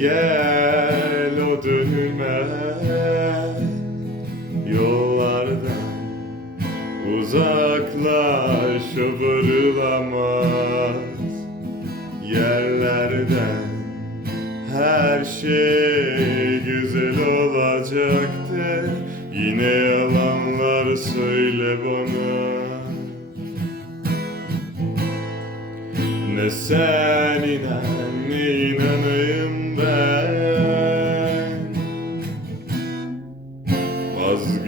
Gel o dönülmez yollardan Uzaklaş o varılamaz yerlerden Her şey güzel olacaktır Yine yalanlar söyle bana. Ne sen inan ne inanayım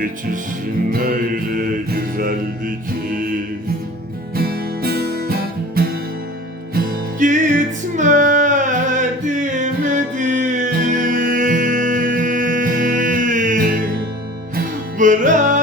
Vazgeçişin öyle güzeldi ki. Gitme demedim Bıraktın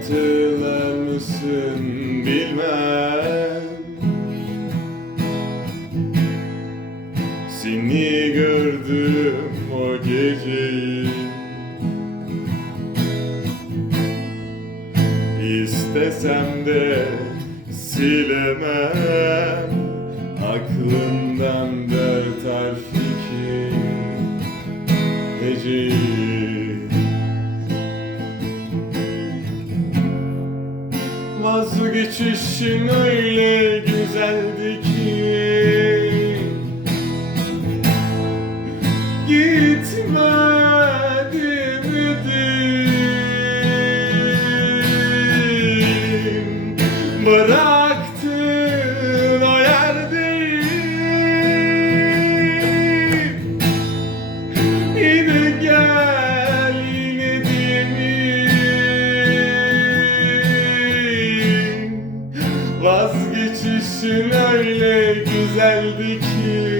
Hatırlar mısın bilmem. Seni gördüm o geceyi. İstesem de silemem. Aklımdan dört harfli ki Heceyi Vazgeçişin öyle güzeldi ki Vazgeçişin öyle güzeldi ki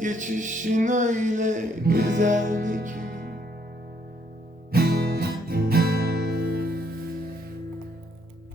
Vazgeçişin öyle güzeldi ki